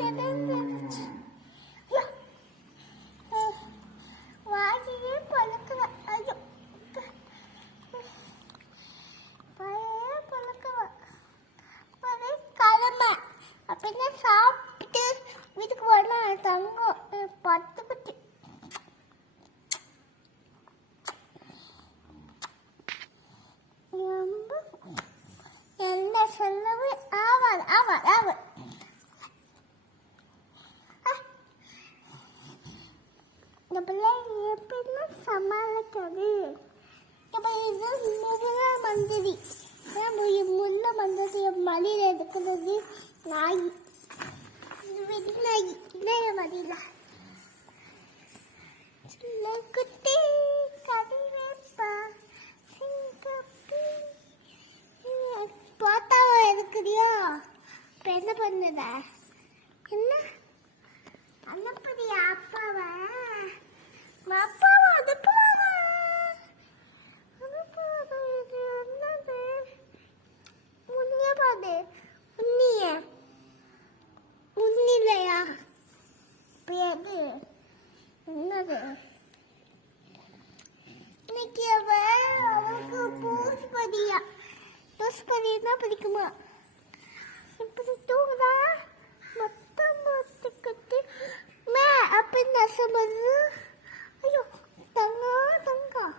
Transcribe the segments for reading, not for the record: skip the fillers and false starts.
நடந்துருச்சு. வாயிலே பழக்கல. ஐயோ பழக்கல. ஒரே கிளம்ப அப்படின்னா சாப்பிட்டு வீட்டுக்கு வரணும். தங்கம் 10 குட்டி. என்ன சொல்லவே ஆவாது ஆவாது ஆவாது. இந்த பிள்ளை எப்படின்னா சமாளிக்காது. இது முள்ள மந்திரி. முள்ள மந்திரி மடியில் எடுக்கிறது நாய். வெடி நாய் இல்லைய மடியில். குட்டி கதிரப்பா சிங்கப்பி போட்டாவா இருக்குதியா? இப்போ என்ன பண்ணுத? என்ன அனுப்புதியா அப்பாவை? அப்பாவை அனுப்புவாங்க. அனுப்புவாங்க. இது என்னது? உன்னிய பாது. உன்னிய உன்னிலையா? பேரு என்னது? இன்னைக்கு அவளுக்கு பூஸ்பதியா? பூஸ்பதினா பிடிக்குமா? இப்படி தூங்குதா? மொத்தம் மொத்தக்கட்டு மே அப்படின்னு நசமது. ஐயோ தங்கம் தங்கம்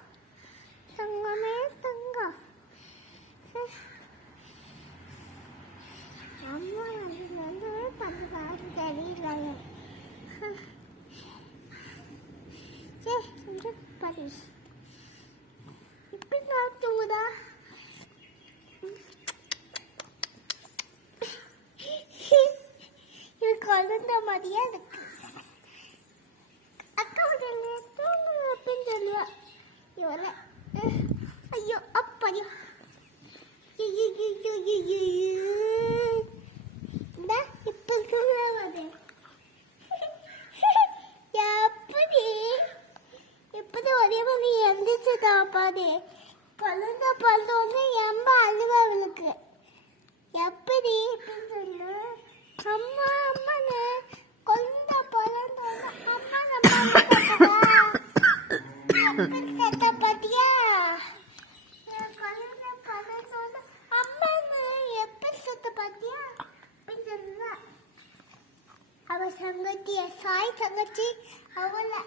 தங்கமே தங்கம். அம்மா அது வந்து பண்ணுறாரு தெரியல. சரி பரிசு இப்படி நான் தூங்குதா? இது குழந்த மாதிரியா இருக்கு. அக்கா தூங்கு அப்படின்னு சொல்லுவா. இவள ஐயோ அப்படியா இப்ப தூங்காது. எப்படி எப்படி ஒரே மாதிரி எந்திரிச்சுதா பாரு. குழந்த பிறந்தோடனே எம்ப அழுவா அவளுக்கு. எப்படி இப்படின்னு சொல்லு. அம்மா அம்மான்னு குழந்த பிறந்தோடனே அம்மா நம்ம பாத்தியா? குழந்த பிறந்தோடனே அம்மான்னு எப்படி சுத்த பாத்தியா அப்படின்னு சொல்லுவா. அவ தங்கச்சி சாய் தங்கச்சி அவளை